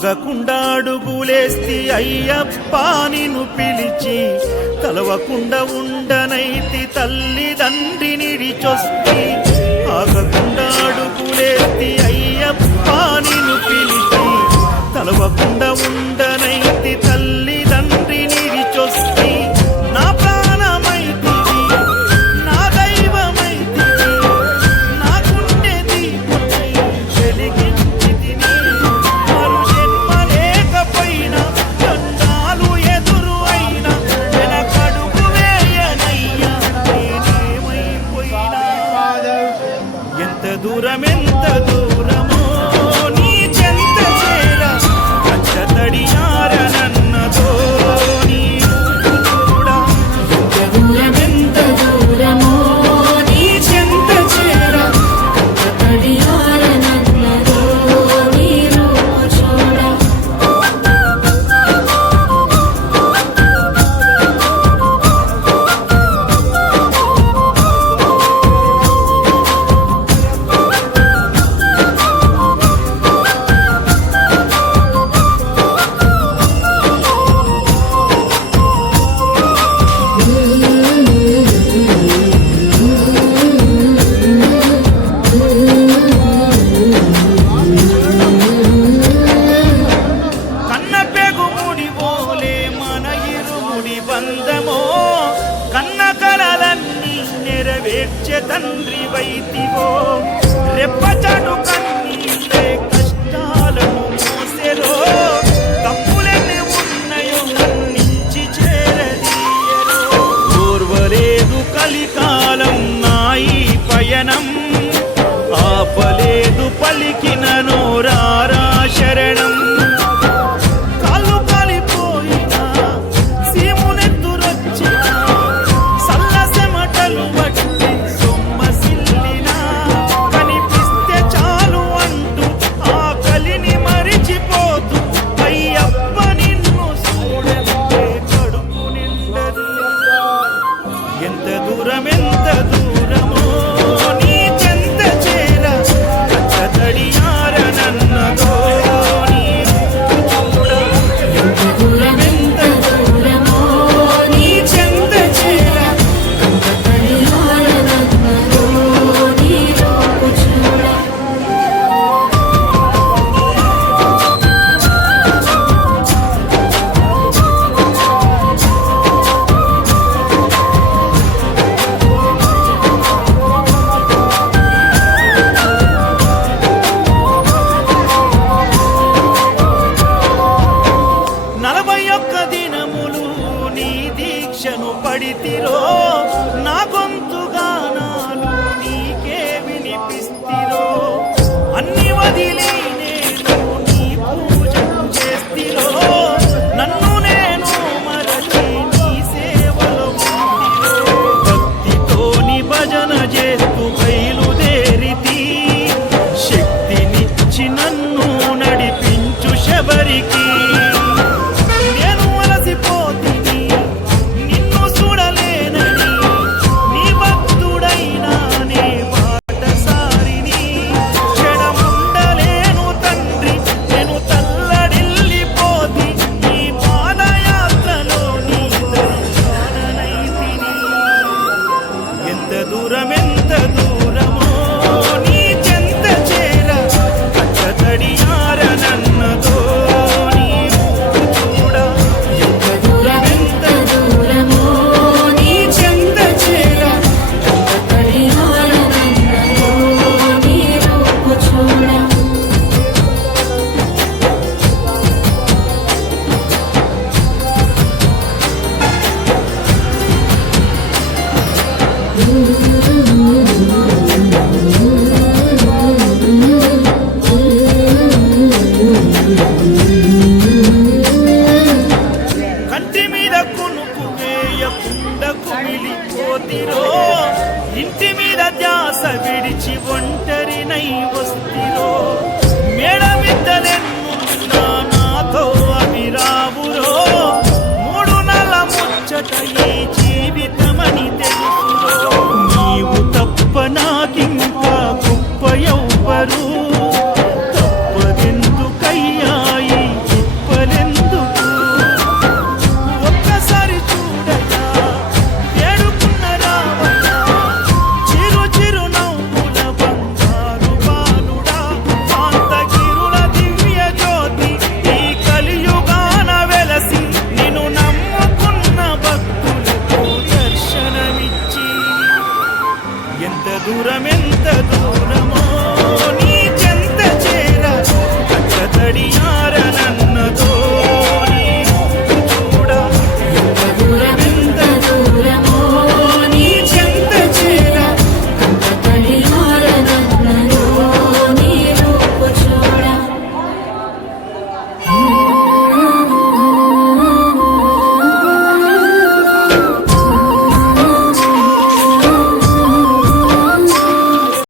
ఆగకుండా అడుగులేస్తి అయ్యప్ప నిన్ను పిలిచి, తలవకుండా ఉండనైతి తల్లిదండ్రి నిడిచొస్తి. ఆగకుండా అడుగులేస్తి అయ్యప్ప నిన్ను పిలిచి, తలవకుండా ఉండనైతి తల్లిదండ్రి నిడిచొస్తి. నా ప్రాణమైతివి, నా దైవమైతివి, నాకుండే దీపమై వెలిగించితిని. మరు జన్మ లేకపోయినా, దండాలు ఎదురు అయినా, వెనకడుగు వేయనయ్యా నేనేమైపోయినా. ఎంత దూరమో నీ చెంత చేర, కంచ తడియారనన్నదో నీ చూడా. ఎంత దూరమో నీ చెంత చేర, కంచ తడియారనన్నదో నీ రూపు చూడ. కన్న పెగుముడి ఓలే మన ఇరుముడి బంధమో, కన్న కలలన్నీ నెరవేర్చే తండ్రి వైతివో. రెప్పచాటు కన్నీళ్ళే కష్టాలను మోసెరో, తప్పులెన్ని ఉన్నాయో నన్నించి చేరదీయరో. ఓర్వలేదు కలికాలం నా ఈ పయనం, ఆపలేదు పలికిన నోరారా శరణం. కాళ్ళు కాలిపోయినా, సీమునెత్తురొచ్చినా, సల్ల సెమటలు బట్టి సొమ్మసిల్లినా, కనిపిస్తే చాలు అంటూ ఆకలిని మరిచిపోతూ అయ్యప్ప నిన్ను చూడంటే కడుపు నిండదు. ఎంత దూరమో నీ చెంత చేర, కంచ తడియారనన్నదో నీ చూడ. ఎంత దూరమో నీ చెంత చేర, కంచ తడియారనన్నదో నీ రూపు చూడ. నలభై ఒక్క దినములు నీ దీక్షను పడితిరో, నా గొంతుగానాలు నీకే వినిపిస్తిరో. అన్ని వదిలి నేను నీ పూజను చేస్తిరో, నన్ను నేను మరచి నీ సేవలో ఉంటిరో. భక్తితోని భజన చేస్తూ బయలుదేరితి, శక్తినిచ్చి నన్ను నడిపించు శబరికి.